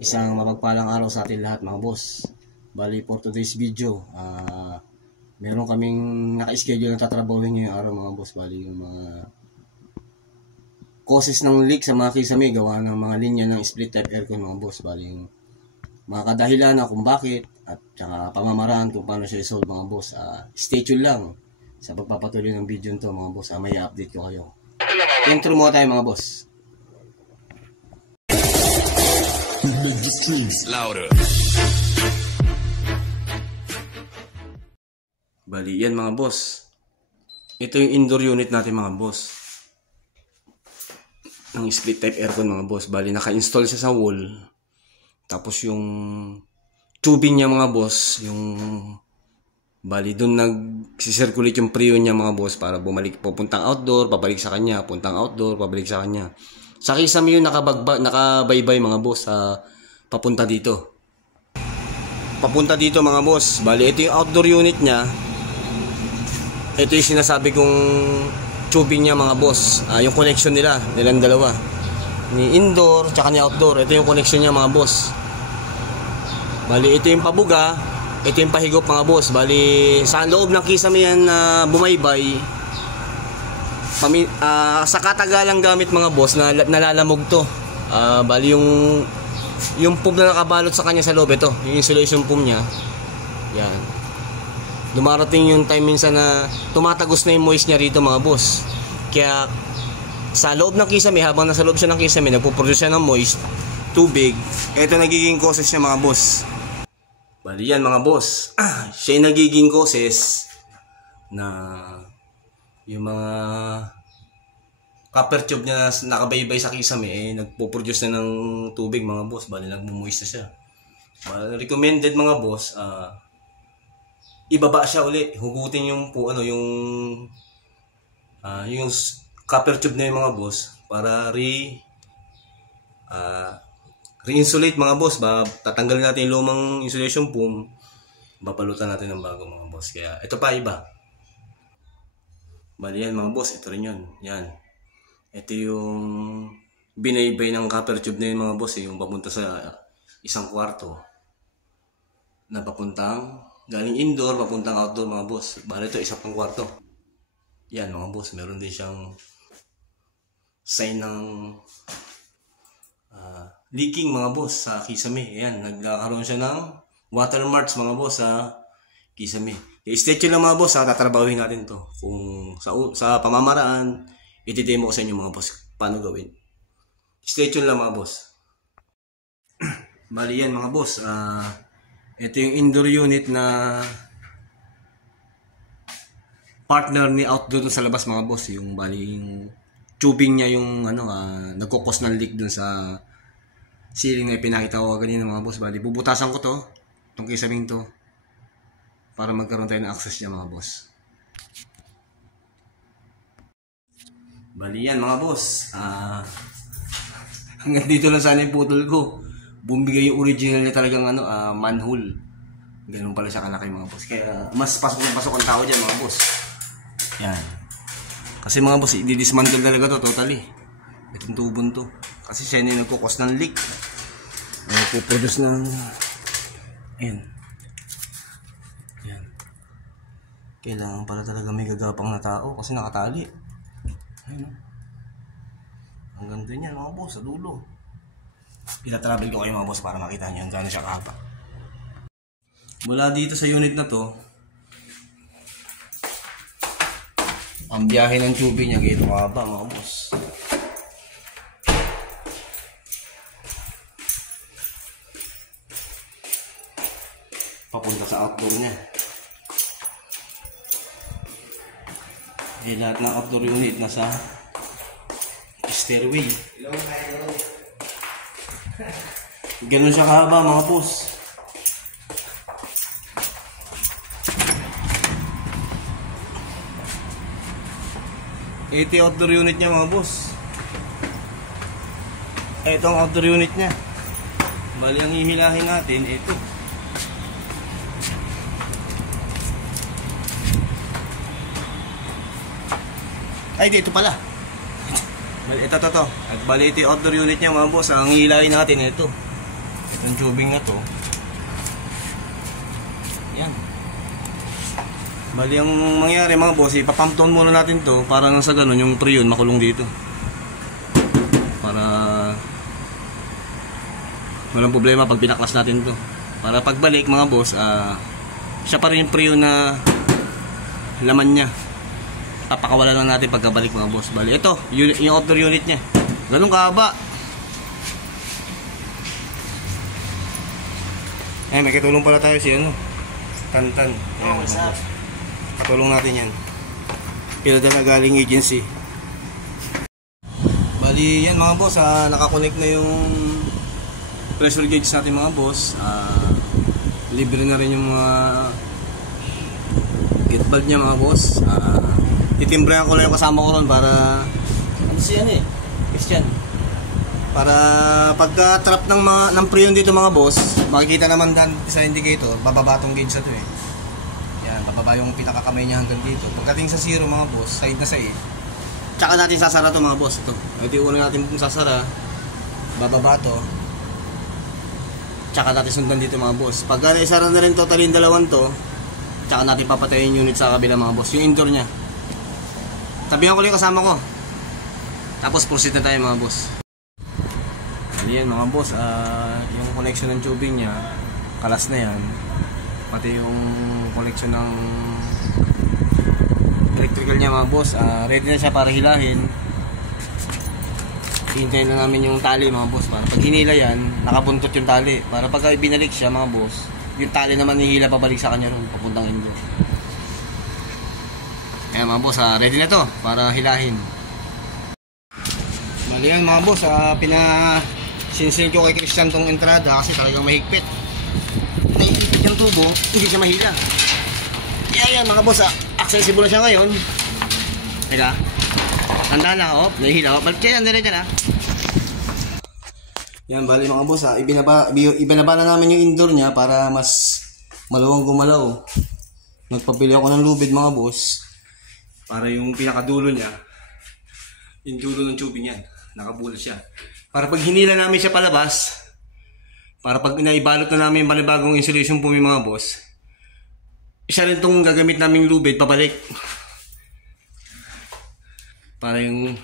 Isang mapagpalang araw sa atin lahat mga boss. Bali for today's video, meron kaming naka-schedule na tatrabahuin ngayong araw mga boss. Bali yung mga causes ng leak sa mga kisame gawa ng mga linya ng split type aircon mga boss. Bali yung mga kadahilan na kung bakit at saka pamamaraan kung paano siya i-solve mga boss. Stay tuned lang sa pagpapatuloy ng video nito mga boss. May update ko kayo. Intro muna tayo mga boss. Louder. Bali, yan mga boss. Ito yung indoor unit natin mga boss. Ng split type aircon mga boss. Bali, naka-install siya sa wall. Tapos yung tubing niya mga boss, yung bali doon nag-circulate yung freon niya mga boss para bumalik, pupuntang outdoor, pabalik sa kanya, puntang outdoor, pabalik sa kanya. Sa kisame yun nakabaybay mga boss papunta dito. Papunta dito mga boss. Bali, ito yung outdoor unit niya. Ito yung sinasabi kong tubing niya mga boss. Yung connection nilang dalawa. Ni indoor tsaka ni outdoor. Ito yung connection niya mga boss. Bali, ito yung pabuga. Ito yung pahigop mga boss. Bali, sa loob ng kisame yan bumaybay. Sa katagalang gamit mga boss na nalalamog to. Bali yung foam na nakabalot sa kanya sa loob, ito yung insulation foam niya. Yan, dumarating yung time minsan na tumatagos na yung moist niya rito mga boss. Kaya sa loob ng kisame, habang nasa loob siya ng kisame, nagpo-produce siya ng moist tubig. Ito nagiging causes niya mga boss. Bali yan mga boss, siya yung nagiging causes na yung mga copper tube niya na nakabaybay sa kisame nagpo-produce na ng tubig mga boss. Bali nagmo-moist na siya. Recommended mga boss, ibaba siya uli, hugutin yung yung copper tube na yung mga boss para re-insulate mga boss. Tatanggalin natin yung lumang insulation foam, babalutan natin ng bago mga boss. Kaya ito pa iba. Bali yan mga boss, ito rin yun. Yan. Ito yung binaybay ng copper tube na yun mga boss, yung papunta sa isang kwarto. Na papuntang, galing indoor, papuntang outdoor mga boss. Bali ito, isa pang kwarto. Yan mga boss, meron din siyang sign ng leaking mga boss sa kisame. Ayan, nagkakaroon siya ng watermarks mga boss sa kisame. I-stay tuned lang mga boss, tatrabahuin natin to. Kung sa pamamaraan, i-demo ko sa inyo mga boss paano gawin. Stay tuned lang mga boss. Bali yan mga boss, ito yung indoor unit na partner ni outdoor sa labas mga boss. Yung bali yung tubing niya yung nagkukos ng leak dun sa ceiling na ipinakita ko kanina mga boss. Bali bubutasan ko to, itong kisaming to, para magkaroon tayo ng access niya mga boss. Bali yan mga boss, hanggang dito lang sana yung putol ko. Bumigay yung original niya talagang manhole. Ganun pala siya kalaki mga boss. Kaya mas pasok ang tao dyan mga boss. Yan. Kasi mga boss, i-dismantle talaga to totally. Itong tubon to. Kasi siya yung nagkukos ng leak. Nagpo-produce ng ayan. Yan. Kailangan pala talaga may gagapang na tao kasi nakatali. Ayun. Hanggang doon yan mga boss, sa dulo. Pinatravel ko kayo mga boss para makita nyo gano'n siya kahaba. Mula dito sa unit na to, ang biyahe ng tubig niya gito kahaba mga boss. Papunta sa outdoor niya. Lahat ng outdoor unit nasa stairway. Ganun siya kahaba mga boss. Ito yung outdoor unit niya mga boss. Ito ang outdoor unit niya. Bali ang hihilahin natin ito. Ay, dito pala. Ito. At bali ito yung outdoor unit niya mga boss. Ang hilahin natin ito. Yung tubing na to. Yan. Bali ang mangyari mga boss, ipapump down muna natin to para nang sa ganun yung preyon makulong dito. Para walang problema pag pinaklas natin to. Para pagbalik mga boss, siya pa rin yung preyon na laman niya. Papakawala lang natin pagkabalik mga boss. Bali ito, yung outdoor unit niya. Ganun kahaba. May katulong pala tayo si Tantan. Ayan, what's up? Patulong natin yan. Pinadala galing agency. Bali yan mga boss, nakakonect na yung pressure gauge natin mga boss. Libre na rin yung mga gate valve niya mga boss. Titimbrahan ko lang yung kasama ko ron para siya Christian. Para pagka-trap ng preyon dito mga boss, makikita naman sa indicator, bababa tong gauge na to Yan, bababa yung pinakakamay niya hanggang dito. Pagdating sa zero mga boss, side na side, tsaka natin sasara to mga boss. Ito yung una natin sasara, bababa to, tsaka natin sundan dito mga boss. Pagka isara na rin total yung dalawang to, tsaka natin papatayin yung unit sa kabila mga boss, yung indoor nya. Tabihan ko lang yung kasama ko, tapos proceed na tayo mga boss. Yan mga boss, yung connection ng tubing nya kalas na yan, pati yung connection ng electrical nya mga boss, ready na siya para hilahin. Hintayin na namin yung tali mga boss, para pag hinila yan, nakabuntot yung tali, para pagka binalik siya mga boss, yung tali naman nihila pabalik sa kanya nung papuntang indoor. Ayan mga boss, ready na to para hilahin. Mali yan mga boss, sinsin ko kay Christian tong entrada kasi talagang mahigpit. Nahihigpit yung tubo, hindi siya mahila. Yan mga boss, accessible na siya ngayon. Teka, tanda na nahihila balik yan, diretso na. Yan, bali mga boss, ibinaba na namin yung indoor niya para mas maluwang gumalaw. Nagpabili ako ng lubid mga boss, para yung pinakadulo niya, yung dulo ng tubing yan, nakabulas siya. Para pag hinila namin siya palabas, para pag naibalot na namin yung panibagong insulation po yung mga boss, isa rin itong gagamit naming lubid pabalik. Para yung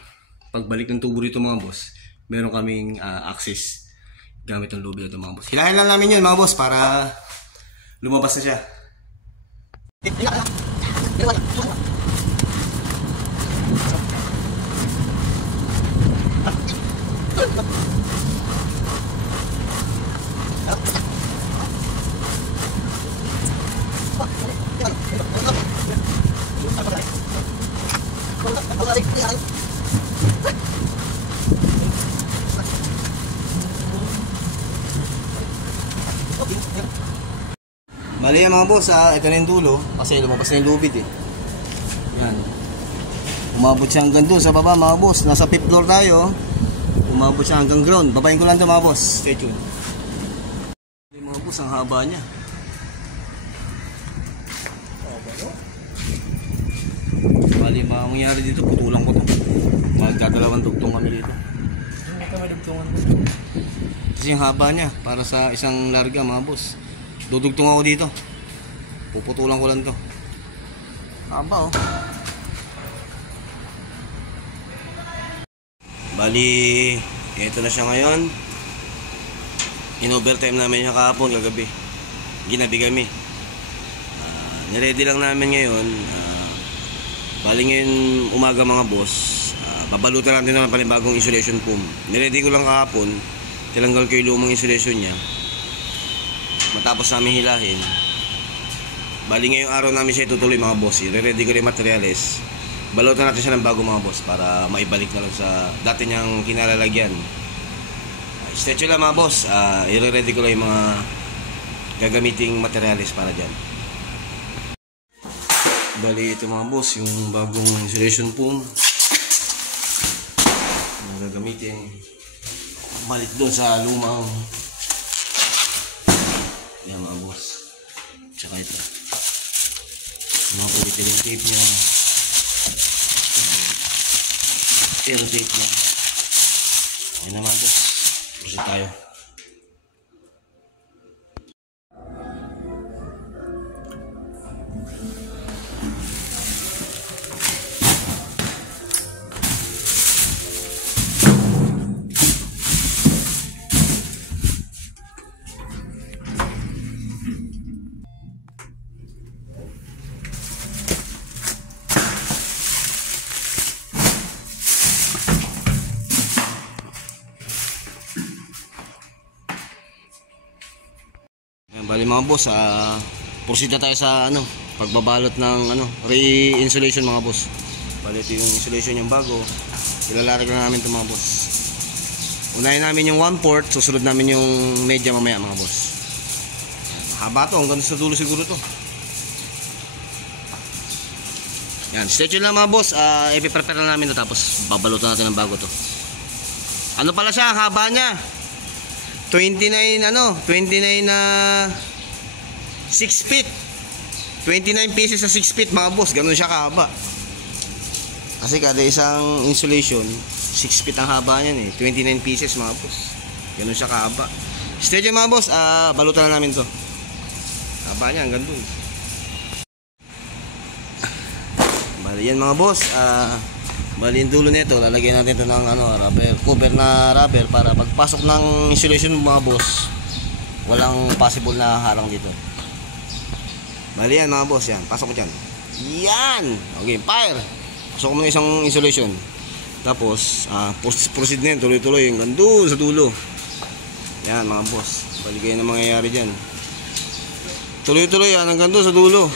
pagbalik ng tubo rito mga boss, meron kaming access gamit ng lubid ito mga boss. Hilahin lang namin yun mga boss para lumabas na siya. Bali yan mga boss, ito na yung dulo kasi lumabas na yung lubid Yan. Umabot siya hanggang doon sa baba mga boss. Nasa 5th floor tayo. Umabot siya hanggang ground. Babayin ko lang ito mga boss. Stay tuned. Mga boss, ang haba niya. Bali mangyari dito, putulang ko ito. Magdadalawang dugtong kami dito. Hindi ka may dugtungan ko. Kasi yung haba niya para sa isang larga mga boss. Dudugtong ako dito. Puputulan ko lang to. Haba Bali, ito na siya ngayon. In-overtime namin siya kahapon, kagabi. Ginabi kami. Niready lang namin ngayon. Bali ngayon umaga mga boss. Babalutan natin naman panibagong insulation foam. Niready ko lang kahapon. Tinanggal ko yung lumang insulation niya. Matapos namin hilahin. Bali ngayong araw namin siya itutuloy mga boss. I-ready ko rin materials. Balutan natin siya ng bago mga boss para maibalik na lang sa dati niyang kinalalagyan. Stretch lang mga boss. I-ready ko lang yung mga gagamiting materials para dyan. Bali ito mga boss, yung bagong insulation foam na gagamitin. Balik doon sa lumang. Yan mga boss. Tsaka ito. Mga polyethylene tape niya. Air tape niya. Ayan naman boss. Proceed tayo. bali mga boss, proceed na tayo sa pagbabalot ng re-insulation mga boss. Bali ito yung insulation yung bago. Ilalarig na namin ito mga boss. Unahin namin yung 1/4, susunod namin yung media mamaya mga boss. Haba to, hanggang sa dulo siguro to. Yan, stay tuned lang mga boss. I-prepare na namin to, tapos babalutan natin ng bago to. Ano pala siya, haba niya 29 na 6 feet. 29 pieces sa 6 feet mga boss. Ganun siya kahaba. Kasi kada isang insulation 6 feet ang haba niyan 29 pieces mga boss. Ganun siya kahaba. Stay tuned mga boss. Balutan na namin to. Haba niya hanggang dun. Bali yan mga boss. Bali yung dulo nito, lalagyan natin ito ng rubber, cover na rubber para pagpasok ng insulation mga boss, walang possible na harang dito. Bali yan mga boss, yan, pasok ko dyan. Yan! Okay, fire! Pasok mo na isang insulation. Tapos, proceed na yun, tuloy-tuloy, hanggang doon sa dulo. Yan mga boss, bali kayo na mangyayari dyan. Tuloy-tuloy yan, hanggang doon sa dulo.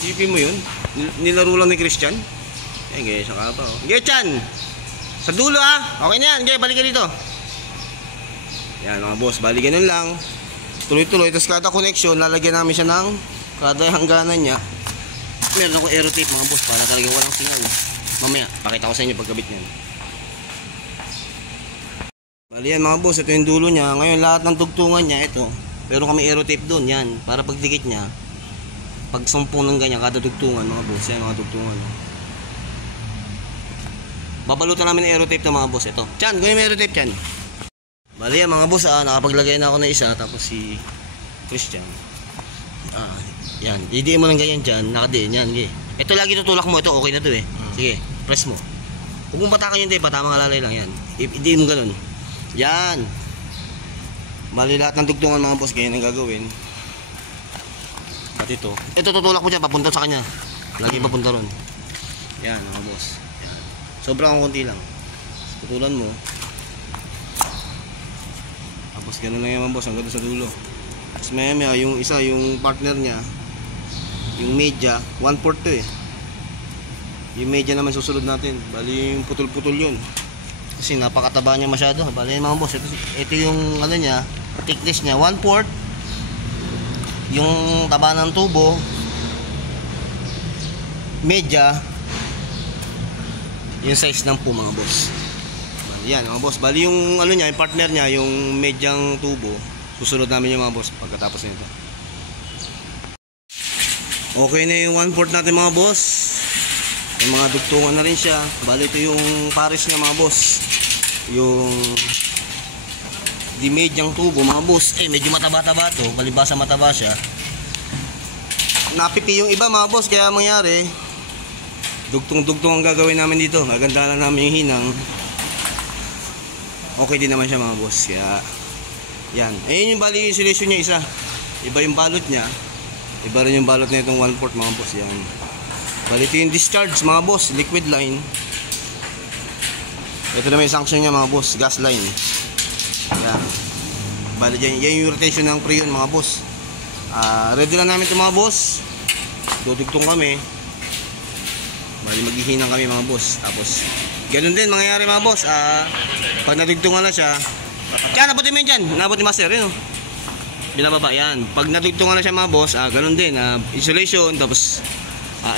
Isipin mo yun, nilaro lang ni Christian. Gaya siya ka pa Gaya Chan, sa dulo okay na yan, gaya balik ka dito. Yan mga boss, balik ganun lang. Tuloy-tuloy, tapos kada connection lalagyan namin siya ng kada hangganan niya. Meron ako aero tape mga boss para talaga walang singal. Mamaya, pakita ko sa inyo pagkabit niyan. Bali yan mga boss, ito yung dulo niya. Ngayon lahat ng tugtungan niya ito, pero kami aero tape doon yan, para pagdikit niya pag sumpong ng ganyan kada dugtungan mga boss. Yan mga dugtungan. Babalutan namin ng aero tape ng mga boss. Ito Chan, gawin mo aero tape Chan. Bali yan mga boss, nakapaglagay na ako ng isa. Tapos si Christian yan, idiin mo ng ganyan dyan. Nakadiin yan, ito lagi tutulak mo. Ito okay na to sige, press mo. Huwag mong batakan yung tape, tamang alalay lang yan. Idiin mo ganun. Yan. Bali lahat ng dugtungan mga boss ganyan ang gagawin. At ito tutulak mo dyan, papunta sa kanya. Lagi papunta ron. Yan mga boss. Yan. Sobrang konti lang. Tutulan mo. Tapos ganun lang yan mga boss, hanggang sa dulo. Tapos maya yung isa, yung partner niya, yung media, 1/4 to yung media naman susunod natin. Bali yung putol-putol yun, kasi napakataba niya masyado. Bali mga boss, ito yung niya, thickness niya 1/4. Yung taba ng tubo, media, yung size ng po mga boss. Bali yan mga boss. Bali yung niya, yung partner niya, yung medyang tubo, susunod namin yung mga boss pagkatapos nito. Okay na yung 1/4 natin mga boss. Yung mga dugtungan na rin siya. Bali ito yung pares niya mga boss. Yung di medyang tubo mga boss. Medyo mataba-taba to. Balibasa mataba siya. Napipi yung iba mga boss. Kaya mangyari, dugtong-dugtong ang gagawin namin dito. Maganda lang namin yung hinang. Okay din naman siya mga boss. Kaya yan. Ayun yung bali yung insulation niya isa. Iba yung balot niya. Iba rin yung balot na itong 1/4 mga boss. Yan. Bali ito yung discharge mga boss. Liquid line. Ito naman yung sanction niya mga boss. Gas line. Yan. Bali yan yung rotation ng preyon mga boss. Ready lang namin ito mga boss. Dudugtong kami. Bali maghihinang kami mga boss. Tapos ganun din mangyayari mga boss. Pag nadugtungan na siya, Diyan, nabutin mo yun dyan. Nabutin master yun binababa yan. Pag nadugtungan na siya mga boss, ganun din, insulation. Tapos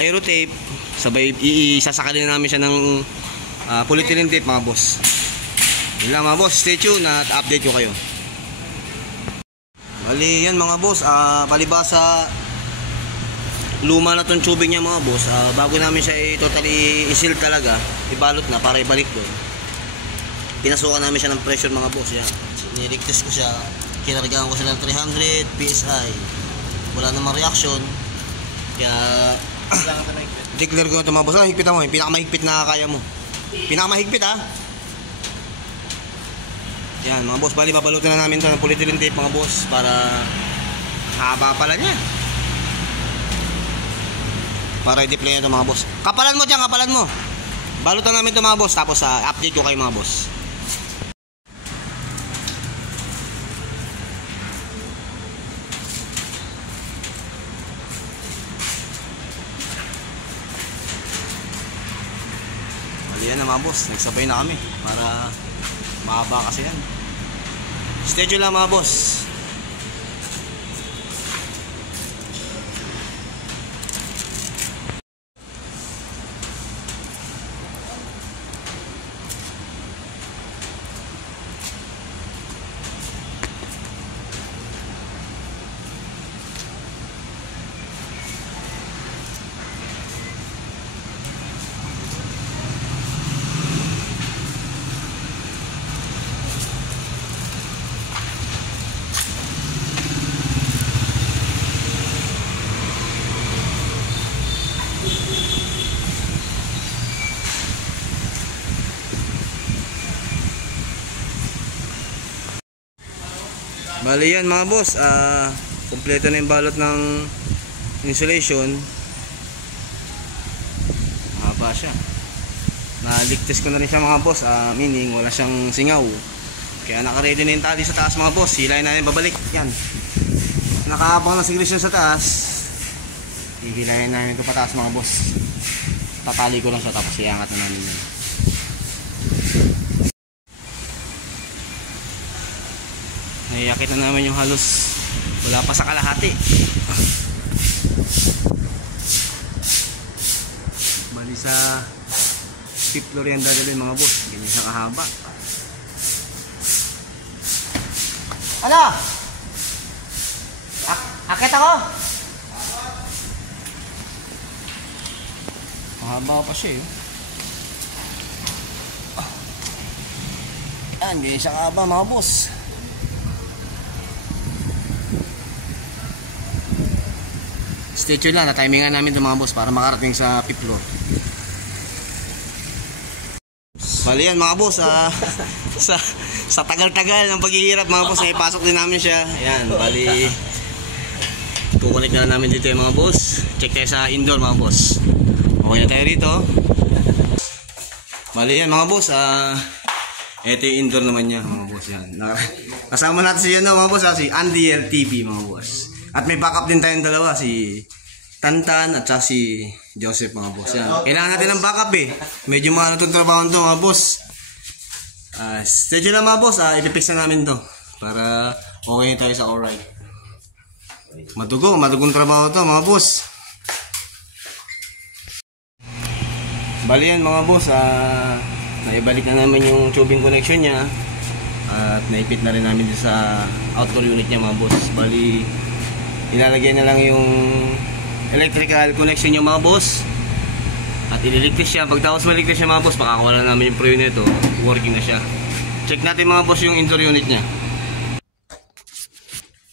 aero tape. Sabay isasakalin na namin siya ng polyethylene tape mga boss. Yun lang mga boss, stay tuned at update ko kayo. Bali yan mga boss, palibasa luma na tong tubing niya mga boss. Bago namin siya totally isil talaga, ibalot na para ibalik doon, pinasukan namin siya ng pressure mga boss. Yan, niligtas ko siya, kinargaan ko siya ng 300 PSI, wala namang reaction. Kaya declare ko na ito mga boss. Higpitan mo, yung pinakamahigpit na kaya mo, pinakamahigpit yan mga boss. Bali babalutin na namin ito ng polyethylene tape mga boss, para haba pala niya, para i-deploy ito mga boss. Kapalan mo dyan, kapalan mo. balutan namin ito mga boss, tapos update ko kayo mga boss. Bali yan na mga boss, nagsabay na kami para mahaba kasi yan. Schedule lang mga boss. Bali yan mga boss, kompleto na yung balot ng insulation. Mahaba siya. Naligtas ko na rin siya mga boss, meaning wala siyang singaw. Kaya naka-ready na yung tali sa taas mga boss. Hilahin natin babalik. Yan. Nakahabang na siglisyon sa taas. Hihilahin namin ito pataas mga boss. Tatali ko lang siya tapos iangat na namin yun. Naiakit na naman yung halos wala pa sa kalahati. Bali sa 5th floor yan dadalhin mga boss. Ganyan siyang kahaba. Ano? Akit ako? Mahaba pa siya eh. Yan, ganyan siyang kahaba mga boss. Stay tuned lang, na-timingan namin ito mga boss para makarating sa 5th floor. Bali yan mga boss, sa tagal-tagal ng paghihirap mga boss, ipasok din namin siya. Ayan, bali kukunik na namin dito yung mga boss. Check tayo sa indoor mga boss. Okay na tayo rito. Bali yan mga boss, ito yung indoor naman niya mga boss. Yan. Kasama natin si mga boss, si Andy LTV mga boss. At may backup din tayong dalawa, si Tantan at saka si Joseph mga boss. Yan. Kailangan natin ng backup eh. Medyo mga natuturabaho ito mga boss. Steady lang mga boss, ipipix na namin to para okay tayo sa alright. Madugong trabaho to mga boss. Bali yan mga boss, naibalik na namin yung tubing connection niya. At naipit na rin namin dito sa outdoor unit niya mga boss. Bali ilalagay na lang yung electrical connection yung mga boss at ililigtas siya. Pagtapos maligtas siya mga boss, makakawala namin yung pre nito, working na siya. Check natin mga boss yung indoor unit nya.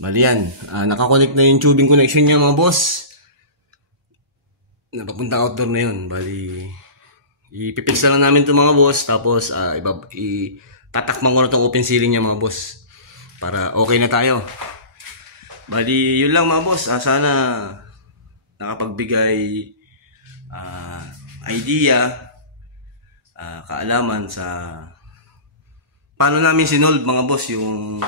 Bali yan, nakakonect na yung tubing connection nya mga boss. Napapunta outdoor na yun. Bali ipipix na lang namin ito mga boss. Tapos tatakman ko na itong open ceiling nya mga boss para okay na tayo. Bali, yun lang mga boss. Sana nakapagbigay idea, kaalaman sa paano namin sinolve mga boss yung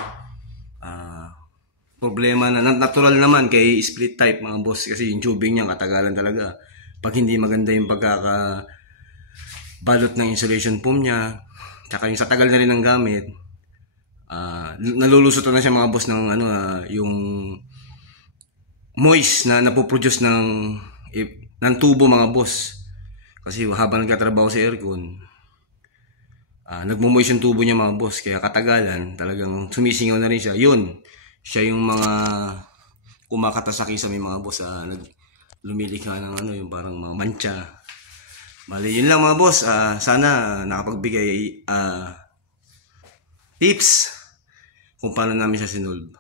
problema na natural naman kay split type mga boss. Kasi yung tubing niya katagalan talaga. Pag hindi maganda yung pagkakabalot ng insulation foam niya, tsaka yung sa tagal na rin ng gamit, nalulusot na siya mga boss ng yung moist na napoproduce ng tubo mga boss. Kasi habang nagtatrabaho sa aircon, nagmo-moist yung tubo niya mga boss. Kaya katagalan talagang sumisingaw na rin siya. Yun, siya yung mga kumakatasaki sa may mga boss, lumilikha ng yung parang mga mancha. Bali yun lang mga boss. Sana nakapagbigay tips kung paano namin siya sinolve.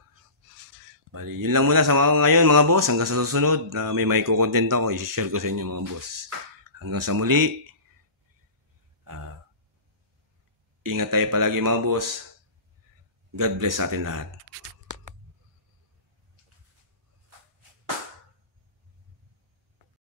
Bali, yun lang muna sa mga ngayon mga boss. Hanggang sa susunod na may content ako, i-share ko sa inyo mga boss. Hanggang sa muli, ingat tayo palagi mga boss. God bless sa atin lahat.